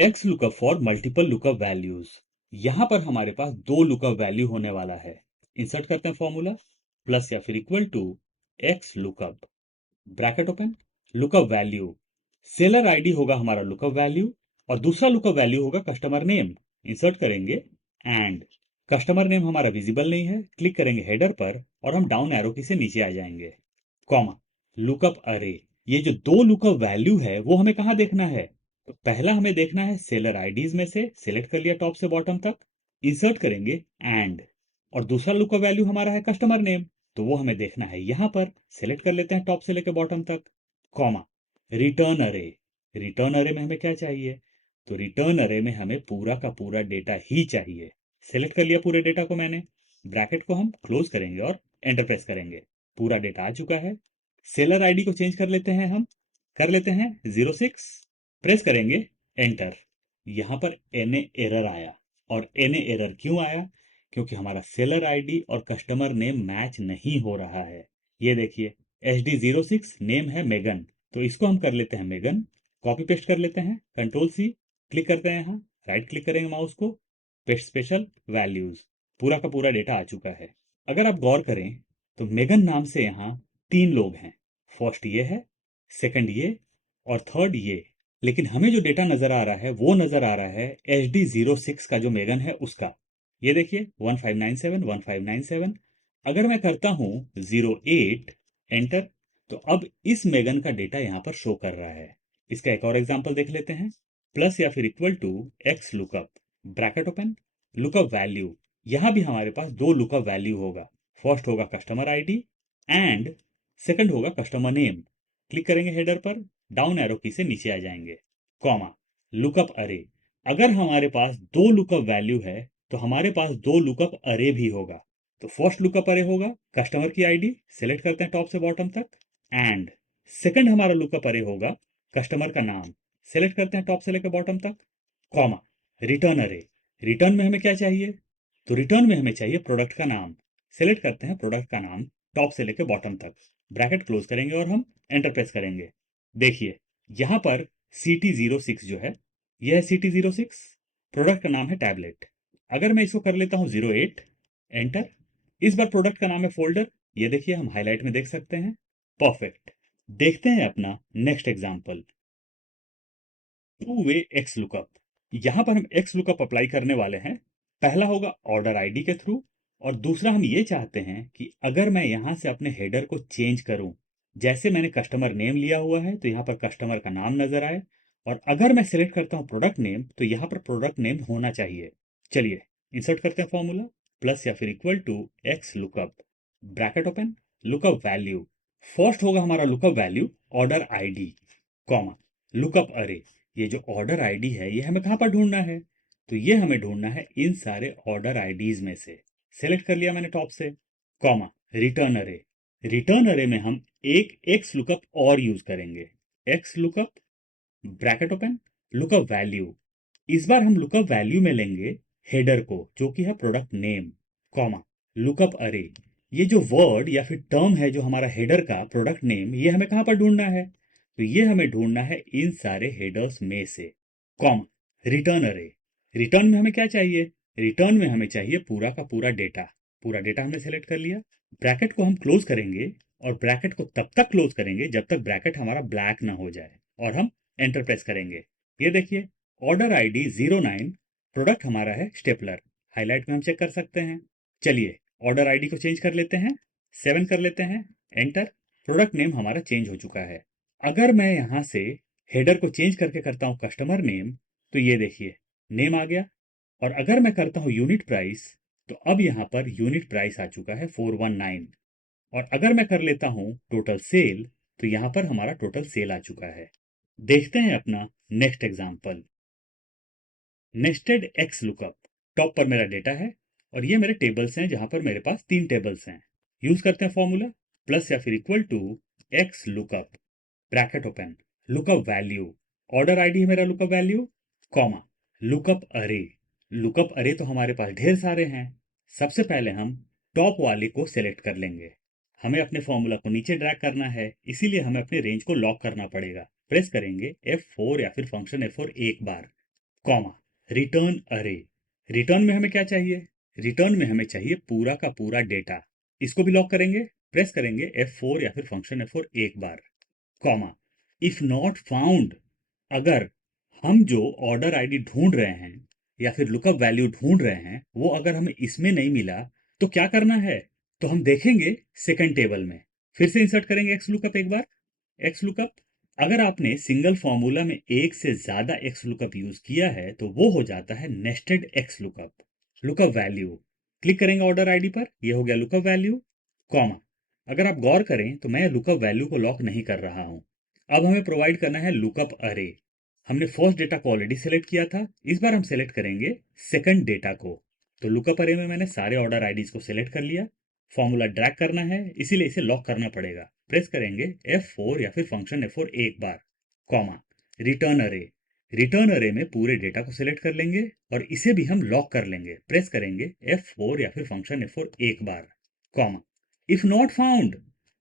X lookup for multiple lookup values. यहां पर हमारे पास दो लुकअप वैल्यू होने वाला है। इंसर्ट करते हैं फॉर्मूला प्लस या फिर equal to X lookup, bracket open, lookup value. Seller ID होगा हमारा लुकअप वैल्यू और दूसरा लुकअप वैल्यू होगा कस्टमर नेम। इंसर्ट करेंगे एंड कस्टमर नेम हमारा विजिबल नहीं है, क्लिक करेंगे हेडर पर और हम डाउन एरो की से नीचे आ जाएंगे। Comma, lookup array. ये जो दो लुकअप वैल्यू है वो हमें कहां देखना है? तो पहला हमें देखना है सेलर आईडीज में से, सिलेक्ट कर लिया टॉप से बॉटम तक, इंसर्ट करेंगे एंड, और दूसरा लुकअप वैल्यू हमारा है कस्टमर नेम, तो वो हमें देखना है यहां पर, सिलेक्ट कर लेते हैं टॉप से लेकर बॉटम तक। कॉमा, रिटर्न अरे। रिटर्न अरे में हमें क्या चाहिए? तो रिटर्न अरे में हमें पूरा का पूरा डेटा ही चाहिए। सिलेक्ट कर लिया पूरे डेटा को मैंने, ब्रैकेट को हम क्लोज करेंगे और एंटर प्रेस करेंगे। पूरा डेटा आ चुका है। सेलर आईडी को चेंज कर लेते हैं, हम कर लेते हैं 06, प्रेस करेंगे एंटर। यहां पर एन एरर आया। और एन एरर क्यों आया? क्योंकि हमारा सेलर आईडी और कस्टमर नेम मैच नहीं हो रहा है। ये देखिए, HD06 नेम है मेगन, तो इसको हम कर लेते हैं मेगन, कॉपी पेस्ट कर लेते हैं, कंट्रोल सी, क्लिक करते हैं यहाँ, राइट क्लिक करेंगे माउस को, पेस्ट स्पेशल वैल्यूज। पूरा का पूरा डेटा आ चुका है। अगर आप गौर करें तो मेगन नाम से यहाँ तीन लोग हैं। फर्स्ट ये है, सेकंड ये और थर्ड ये। लेकिन हमें जो डेटा नजर आ रहा है वो नजर आ रहा है HD06 का जो मेगन है उसका। ये देखिए 1597 1597। अगर मैं करता हूं 08 एंटर, तो अब इस मेगन का डेटा यहां पर शो कर रहा है। इसका एक और एग्जांपल देख लेते हैं, प्लस या फिर equal to X lookup, bracket open, lookup value. यहां भी हमारे पास दो लुकअप वैल्यू होगा। फर्स्ट होगा कस्टमर आईडी एंड सेकंड होगा कस्टमर नेम। क्लिक करेंगे हेडर पर, डाउन एरो की से नीचे आ जाएंगे। कॉमा, लुकअप अरे। अगर हमारे पास दो लुकअप वैल्यू है तो हमारे पास दो लुकअप अरे भी होगा। तो फर्स्ट लुकअप अरे होगा कस्टमर की आईडी, सेलेक्ट करते हैं टॉप से बॉटम तक, एंड सेकंड हमारा लुकअप अरे होगा कस्टमर का नाम, सेलेक्ट करते हैं टॉप से लेकर बॉटम तक। कॉमा, रिटर्न अरे। रिटर्न में हमें क्या चाहिए? तो रिटर्न में हमें चाहिए प्रोडक्ट का नाम, सेलेक्ट करते हैं प्रोडक्ट का नाम टॉप से लेकर बॉटम तक, ब्रैकेट क्लोज करेंगे और हम एंटर प्रेस करेंगे। देखिए यहां पर CT06 जो है, यह है CT06, प्रोडक्ट का नाम है टैबलेट। अगर मैं इसको कर लेता हूं 08 एंटर, इस बार प्रोडक्ट का नाम है फोल्डर। ये देखिए हम हाईलाइट में देख सकते हैं। परफेक्ट। देखते हैं अपना next example, two way x lookup. यहां पर हम एक्स लुकअप अप्लाई करने वाले हैं। पहला होगा ऑर्डर आईडी के थ्रू, और दूसरा हम ये चाहते हैं कि अगर मैं यहां से अपने हेडर को चेंज करूं, जैसे मैंने कस्टमर नेम लिया हुआ है तो यहां पर कस्टमर का नाम नजर आए, और अगर मैं सिलेक्ट करता हूं प्रोडक्ट नेम तो यहां पर प्रोडक्ट नेम होना चाहिए। चलिए इंसर्ट करते हैं फॉर्मूला, प्लस या फिर equal to X lookup, bracket open, lookup value. First होगा हमारा lookup value order ID, comma, lookup array. ये जो ऑर्डर आईडी है ये हमें कहां पर ढूंढना है? तो ये हमें ढूंढना है इन सारे ऑर्डर आईडीज में से, सेलेक्ट कर लिया मैंने टॉप से, कॉमा, रिटर्न अरे। रिटर्न अरे में हम एक एक्स लुकअप और यूज करेंगे, x lookup, bracket open, lookup value. इस बार हम लुकअप वैल्यू में लेंगे हेडर को जो कि है product name, comma, lookup array. ये जो वर्ड या फिर टर्म है जो हमारा हेडर का प्रोडक्ट नेम, ये हमें कहां पर ढूंढना है? तो ये हमें ढूंढना है इन सारे हेडर्स में से, कॉमा, रिटर्न अरे। रिटर्न में हमें क्या चाहिए? रिटर्न में हमें चाहिए पूरा का पूरा डेटा। पूरा डेटा हमने सेलेक्ट कर लिया। ब्रैकेट को हम क्लोज करेंगे, और ब्रैकेट को तब तक क्लोज करेंगे जब तक ब्रैकेट हमारा ब्लैक ना हो जाए, और हम एंटर प्रेस करेंगे। ये देखिए ऑर्डर आईडी 09, प्रोडक्ट हमारा है स्टेपलर। हाईलाइट में हम चेक कर सकते हैं। चलिए ऑर्डर आईडी को चेंज कर लेते हैं, 7 कर लेते हैं, एंटर। प्रोडक्ट नेम हमारा चेंज हो चुका है। अगर मैं यहां से हेडर को चेंज करके करता हूं कस्टमर नेम, तो ये देखिए नेम आ गया। और अगर मैं करता हूं यूनिट प्राइस, तो अब यहां पर यूनिट प्राइस आ चुका है 419। और अगर मैं कर लेता हूं टोटल सेल, तो यहां पर हमारा टोटल सेल आ चुका है। देखते हैं अपना next example, nested x lookup. Top पर मेरा डेटा है और ये मेरे टेबल्स हैं जहां पर मेरे पास तीन टेबल्स हैं। यूज करते हैं फॉर्मूला, प्लस या फिर equal to X lookup, bracket open, lookup value. Order ID है मेरा lookup value, comma, lookup array. Lookup array तो हमारे पास ढेर सारे हैं। सबसे पहले हम टॉप वाले को सेलेक्ट कर लेंगे। हमें अपने फॉर्मूला को नीचे ड्रैग करना है, इसीलिए हमें अपने रेंज को लॉक करना पड़ेगा। प्रेस करेंगे F4 या फिर फंक्शन F4 एक बार। कॉमा, रिटर्न अरे। रिटर्न में हमें क्या चाहिए? रिटर्न में हमें चाहिए पूरा का पूरा डेटा। इसको भी लॉक करेंगे, प्रेस करेंगे F4 या फिर फंक्शन F4 एक बार, कॉमा, इफ नॉट फाउंड। अगर हम जो ऑर्डर आईडी ढूंढ रहे हैं या फिर लुकअप वैल्यू ढूंढ रहे हैं वो अगर हमें इसमें नहीं मिला तो क्या करना है? तो हम देखेंगे सेकंड टेबल में। फिर से इंसर्ट करेंगे एक्स लुकअप एक बार, एक्स लुकअप। अगर आपने सिंगल फॉर्मूला में एक से ज्यादा एक्स लुकअप यूज किया है तो वो हो जाता है nested x lookup. Lookup value, click करेंगे ऑर्डर आईडी पर, ये हो गया लुकअप वैल्यू, कॉमा। अगर आप गौर करें तो मैं लुकअप वैल्यू को लॉक नहीं कर रहा हूं। अब हमें प्रोवाइड करना है लुकअप अरे। हमने फर्स्ट डेटा को ऑलरेडी सेलेक्ट किया था, इस बार हम सेलेक्ट करेंगे सेकंड डेटा को। तो लुकअप अरे में मैंने सारे ऑर्डर आईडीज को सेलेक्ट कर लिया। फॉर्मूला ड्रैग करना है, इसीलिए इसे लॉक करना पड़ेगा। प्रेस करेंगे F4 या फिर फंक्शन F4 एक बार, कॉमा, रिटर्न अरे। रिटर्न अरे में पूरे डेटा को सिलेक्ट कर लेंगे और इसे भी हम लॉक कर लेंगे। प्रेस करेंगे F4 या फिर फंक्शन F4 एक बार, कॉमा, इफ नॉट फाउंड।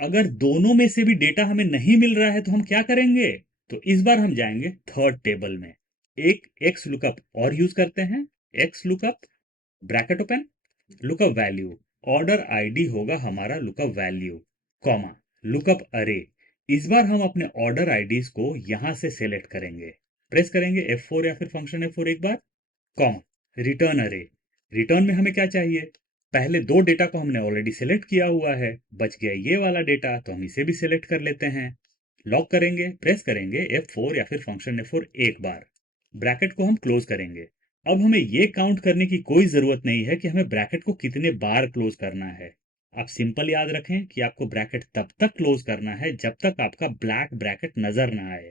अगर दोनों में से भी डेटा हमें नहीं मिल रहा है तो हम क्या करेंगे? तो इस बार हम जाएंगे थर्ड टेबल में, एक एक्स लुकअप और यूज करते हैं। X lookup, bracket open, lookup value, order ID होगा हमारा लुकअप वैल्यू, कॉमा, लुकअप अरे। इस बार हम अपने ऑर्डर आईडीज को यहां से सेलेक्ट करेंगे। प्रेस करेंगे F4 या फिर फंक्शन F4 एक बार, कॉमा, रिटर्न अरे। रिटर्न में हमें क्या चाहिए? पहले दो डेटा को हमने ऑलरेडी सेलेक्ट किया हुआ है, बच गया ये वाला डेटा, तो हम इसे भी सेलेक्ट कर लेते हैं। लॉक करेंगे, प्रेस करेंगे F4 या फिर फंक्शन F4 एक बार, ब्रैकेट को हम क्लोज करेंगे। अब हमें ये काउंट करने की कोई जरूरत नहीं है कि हमें ब्रैकेट को कितने बार क्लोज करना है। आप सिंपल याद रखें कि आपको ब्रैकेट तब तक क्लोज करना है जब तक आपका ब्लैक ब्रैकेट नजर ना आए।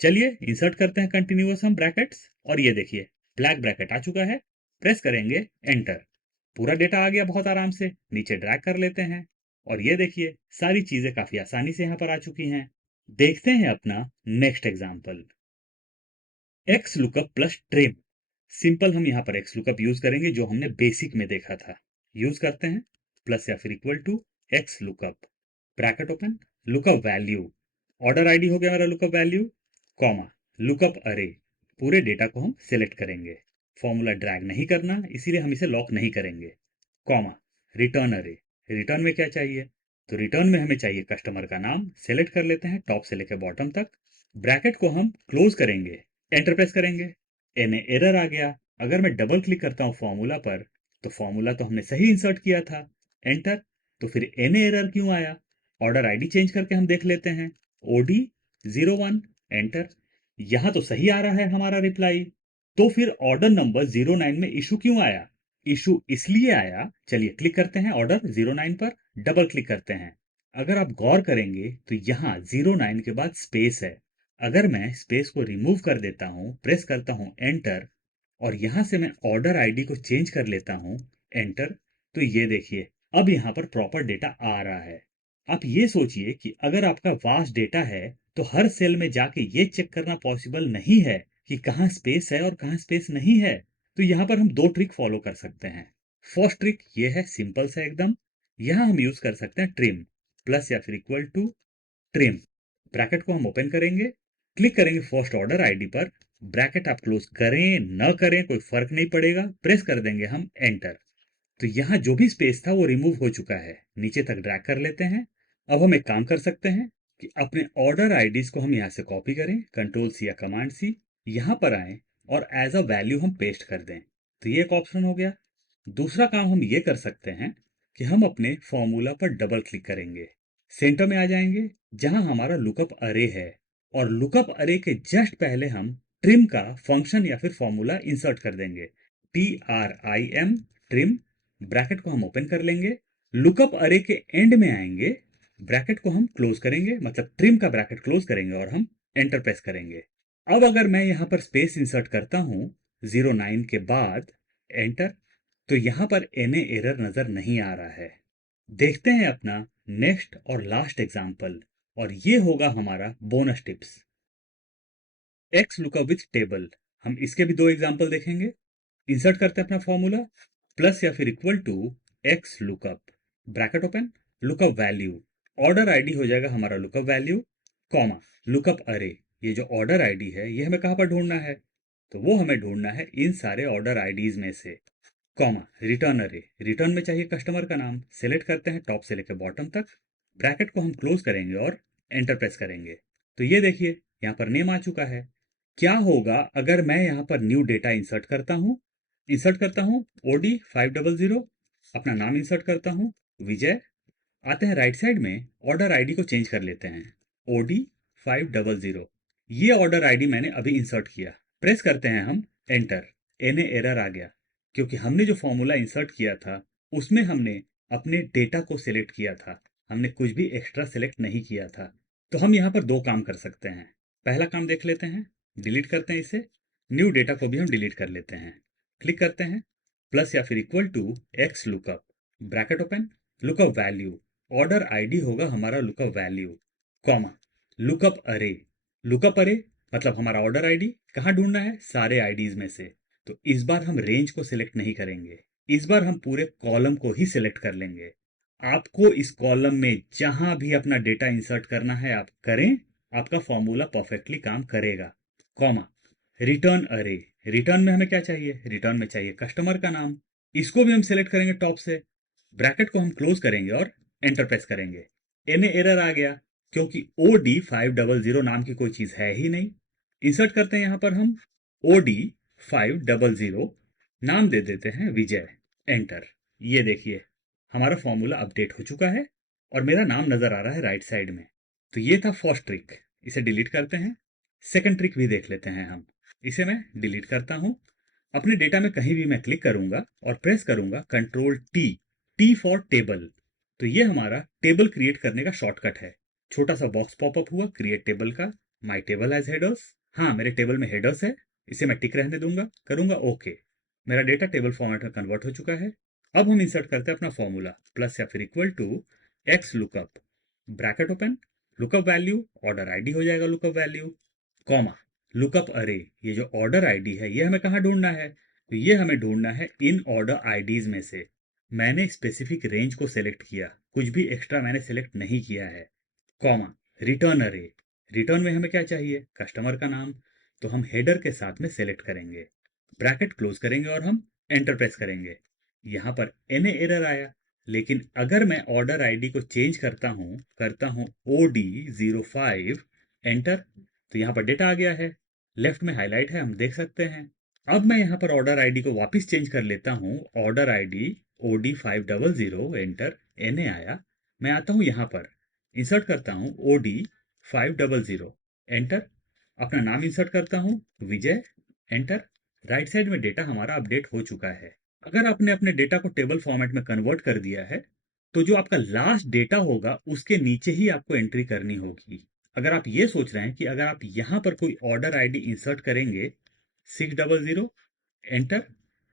चलिए इंसर्ट करते हैं कंटिन्यूअस हम ब्रैकेट्स, और ये देखिए ब्लैक ब्रैकेट आ चुका है। प्रेस करेंगे एंटर, पूरा डेटा आ गया बहुत आराम से। नीचे ड्रैग कर लेते हैं और ये देखिए सारी चीजें काफी आसानी से यहाँ पर आ चुकी हैं। देखते हैं अपना next example, x lookup plus trim. Simple हम यहाँ पर एक्स लुकअप यूज करेंगे जो हमने बेसिक में देखा था। यूज करते हैं प्लस या फिर equal to X lookup, bracket open, lookup value, order ID हो गया मेरा लुकअप वैल्यू, कॉमा, लुकअप अरे। पूरे डेटा को हम सिलेक्ट करेंगे। फॉर्मूला ड्रैग नहीं करना, इसीलिए हम इसे लॉक नहीं करेंगे, कॉमा, रिटर्न अरे। रिटर्न में क्या चाहिए? तो रिटर्न में हमें चाहिए कस्टमर का नाम, सेलेक्ट कर लेते हैं टॉप से लेकर बॉटम तक। ब्रैकेट को हम क्लोज करेंगे, एंटर प्रेस करेंगे, एन एरर आ गया। अगर मैं डबल क्लिक करता हूं फॉर्मूला पर तो फॉर्मूला तो हमने सही इंसर्ट किया था, एंटर। तो फिर एन एरर क्यों आया? ऑर्डर आईडी चेंज करके हम देख लेते हैं, OD 01, एंटर। यहां तो सही आ रहा है हमारा रिप्लाई, तो फिर ऑर्डर नंबर 09 में इशू क्यों आया? इशू इसलिए आया, चलिए क्लिक करते हैं ऑर्डर 09 पर, डबल क्लिक करते हैं। अगर आप गौर करेंगे तो यहाँ 09 के बाद स्पेस है। अगर मैं स्पेस को रिमूव कर देता हूं, प्रेस करता हूं एंटर, और यहां से मैं ऑर्डर आईडी को चेंज कर लेता हूं, एंटर, तो ये देखिए अब यहां पर प्रॉपर डेटा आ रहा है। आप ये सोचिए कि अगर आपका वास्ट डेटा है तो हर सेल में जाके ये चेक करना पॉसिबल नहीं है कि कहाँ स्पेस है और कहाँ स्पेस नहीं है। तो यहाँ पर हम दो ट्रिक फॉलो कर सकते हैं। फर्स्ट ट्रिक ये है, सिंपल सा एकदम। यहाँ हम यूज कर सकते हैं ट्रिम, प्लस या फिर इक्वल टू ट्रिम। ब्रैकेट को हम ओपन करेंगे, क्लिक करेंगे फर्स्ट ऑर्डर आईडी पर, ब्रैकेट आप क्लोज करें न करें कोई फर्क नहीं पड़ेगा, प्रेस कर देंगे हम एंटर। तो यहाँ जो भी स्पेस था वो रिमूव हो चुका है, नीचे तक ड्रैग कर लेते हैं। अब हम एक काम कर सकते हैं कि अपने ऑर्डर आईडीज को हम यहाँ से कॉपी करें, कंट्रोल सी या कमांड सी, यहाँ पर आए और एज अ वैल्यू हम पेस्ट कर दें। तो ये एक ऑप्शन हो गया। दूसरा काम हम ये कर सकते हैं कि हम अपने फॉर्मूला पर डबल क्लिक करेंगे, सेंटर में आ जाएंगे जहां हमारा लुकअप अरे है, और लुकअप अरे के जस्ट पहले हम ट्रिम का फंक्शन या फिर फॉर्मूला इंसर्ट कर देंगे, TRIM, ट्रिम। ब्रैकेट को हम ओपन कर लेंगे, लुकअप अरे के एंड में आएंगे, ब्रैकेट को हम क्लोज करेंगे, मतलब ट्रिम का ब्रैकेट क्लोज करेंगे और हम एंटर प्रेस करेंगे। अब अगर मैं यहां पर स्पेस इंसर्ट करता हूं 09 के बाद, एंटर, तो यहां पर एनए एरर नजर नहीं आ रहा है। देखते हैं अपना नेक्स्ट और लास्ट एग्जाम्पल, और ये होगा हमारा bonus tips, x lookup with table. हम इसके भी दो एग्जाम्पल देखेंगे। इंसर्ट करते हैं अपना फॉर्मूला, प्लस या फिर equal to X lookup, bracket open, lookup value, order ID हो जाएगा हमारा lookup value, comma, lookup array. ये जो ऑर्डर आईडी है ये हमें कहां पर ढूंढना है? तो वो हमें ढूंढना है इन सारे ऑर्डर आईडीज में से, कॉमा रिटर्न अरे, रिटर्न में चाहिए कस्टमर का नाम, सेलेक्ट करते हैं टॉप से लेकर बॉटम तक, ब्रैकेट को हम क्लोज करेंगे और एंटर प्रेस करेंगे। तो ये देखिए यहाँ पर नेम आ चुका है। क्या होगा अगर मैं यहाँ पर न्यू डेटा इंसर्ट करता हूँ ओडी 500, अपना नाम इंसर्ट करता हूँ विजय, आते हैं राइट साइड में ऑर्डर आईडी को चेंज कर लेते हैं ओडी 500, ये ऑर्डर आईडी मैंने अभी इंसर्ट किया, प्रेस करते हैं हम एंटर, एन एरर आ गया क्योंकि हमने जो फॉर्मूला इंसर्ट किया था उसमें हमने अपने डेटा को सिलेक्ट किया था, हमने कुछ भी एक्स्ट्रा सिलेक्ट नहीं किया था। तो हम यहाँ पर दो काम कर सकते हैं। पहला काम देख लेते हैं, डिलीट करते हैं इसे, न्यू डेटा को भी हम डिलीट कर लेते हैं। क्लिक करते हैं प्लस या फिर equal to X lookup, bracket open, lookup value, order ID होगा हमारा lookup value, comma lookup array, lookup array मतलब हमारा ऑर्डर आईडी कहाँ ढूंढना है, सारे आईडीज में से। तो इस बार हम रेंज को सिलेक्ट नहीं करेंगे, इस बार हम पूरे कॉलम को ही सिलेक्ट कर लेंगे। आपको इस कॉलम में जहां भी अपना डेटा इंसर्ट करना है आप करें, आपका फॉर्मूला परफेक्टली काम करेगा। कॉमा रिटर्न अरे, रिटर्न में हमें क्या चाहिए, रिटर्न में चाहिए कस्टमर का नाम, इसको भी हम सिलेक्ट करेंगे टॉप से, ब्रैकेट को हम क्लोज करेंगे और एंटर प्रेस करेंगे। एन एरर आ गया क्योंकि OD 500 नाम की कोई चीज है ही नहीं। इंसर्ट करते हैं यहां पर हम OD 500, नाम दे देते हैं विजय, एंटर। ये देखिए हमारा फॉर्मूला अपडेट हो चुका है और मेरा नाम नजर आ रहा है राइट साइड में। तो ये था फर्स्ट ट्रिक, इसे डिलीट करते हैं। सेकंड ट्रिक भी देख लेते हैं हम, इसे मैं डिलीट करता हूं। अपने डेटा में कहीं भी मैं क्लिक करूंगा और प्रेस करूंगा control T, T for table. तो ये हमारा टेबल क्रिएट करने का शॉर्टकट है। छोटा सा बॉक्स पॉपअप हुआ क्रिएट टेबल का, माई टेबल हैज हेडर्स, हाँ मेरे टेबल में हेडर्स है, इसे मैं टिक रहने दूंगा, करूंगा ओके, मेरा डेटा टेबल फॉर्मेट में कन्वर्ट हो चुका है। अब हम इंसर्ट करते हैं अपना फॉर्मूला, प्लस या फिर equal to X lookup, bracket open, lookup value, order ID हो जाएगा lookup value, comma lookup array, ये जो ऑर्डर आईडी है ये हमें कहाँ ढूंढना है, तो ये हमें ढूंढना है इन ऑर्डर आईडीज में से। मैंने स्पेसिफिक रेंज को सिलेक्ट किया, कुछ भी एक्स्ट्रा मैंने सिलेक्ट नहीं किया है, कॉमा रिटर्न अरे, रिटर्न में हमें क्या चाहिए, कस्टमर का नाम, तो हम हेडर के साथ में सेलेक्ट करेंगे, ब्रैकेट क्लोज करेंगे और हम एंटर प्रेस करेंगे। यहां पर एन एरर आया, लेकिन अगर मैं ऑर्डर आईडी को चेंज करता हूं OD05, एंटर, तो यहाँ पर डेटा आ गया है, लेफ्ट में हाईलाइट है हम देख सकते हैं। अब मैं यहाँ पर ऑर्डर आईडी को वापस चेंज कर लेता हूँ, order ID OD500, enter, N आया। मैं आता हूँ यहाँ पर, इंसर्ट करता हूँ OD500, एंटर, अपना नाम इंसर्ट करता हूँ विजय, एंटर। राइट साइड में डेटा हमारा अपडेट हो चुका है। अगर आपने अपने डेटा को टेबल फॉर्मेट में कन्वर्ट कर दिया है तो जो आपका लास्ट डेटा होगा उसके नीचे ही आपको एंट्री करनी होगी। अगर आप ये सोच रहे हैं कि अगर आप यहां पर कोई ऑर्डर आईडी इंसर्ट करेंगे 600, एंटर,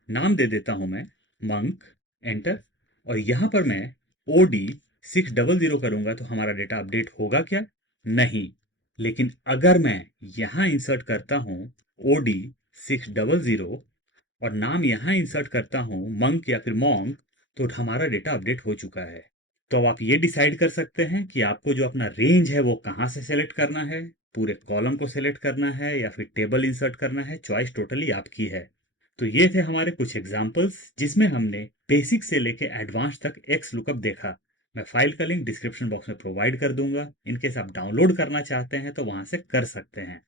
नाम दे देता हूं मैं मंक, एंटर, और यहां पर मैं OD 600 करूंगा तो हमारा डेटा अपडेट होगा क्या, नहीं। लेकिन अगर मैं यहां इंसर्ट करता हूं OD 600 और नाम यहां इंसर्ट करता हूं मंक या फिर मॉन्क, तो हमारा डेटा अपडेट हो चुका है। तो अब आप ये डिसाइड कर सकते हैं कि आपको जो अपना रेंज है वो कहां से सेलेक्ट करना है, पूरे कॉलम को सेलेक्ट करना है या फिर टेबल इंसर्ट करना है, चॉइस टोटली आपकी है। तो ये थे हमारे कुछ एग्जांपल्स जिसमें हमने बेसिक से लेके एडवांस तक एक्स लुकअप देखा। मैं फाइल का लिंक डिस्क्रिप्शन बॉक्स में प्रोवाइड कर दूंगा, इनकेस आप डाउनलोड करना चाहते हैं तो वहां से कर सकते हैं।